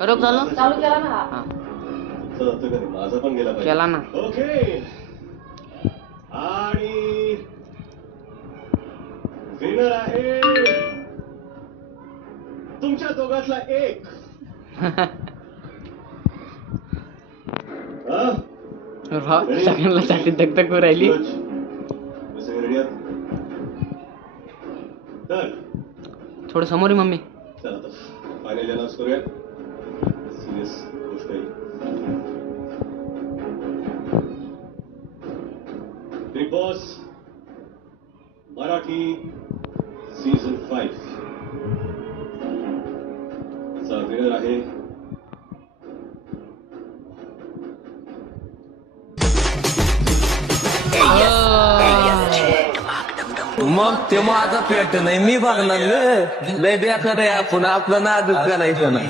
बरोबर झालं चालू केला ना हा माझा पण गेला पाहिजे. केला ना ओके आणि विनर आहे तुमच्या दोघातला एक. हा? सगळ्यांना साठी दगदग करू राहिली. रेडी आहात? तर थोडं समोर आहे मम्मी. चला आता फायनल अनाउन्स करूया. सिरियस गोष्ट आहे. बिग बॉस मराठी सीझन 5 चा विनर आहे मग ते माझा पेट नाही मी बघणार लय बेकार आहे आपण आपलं नादच करायचं नाही.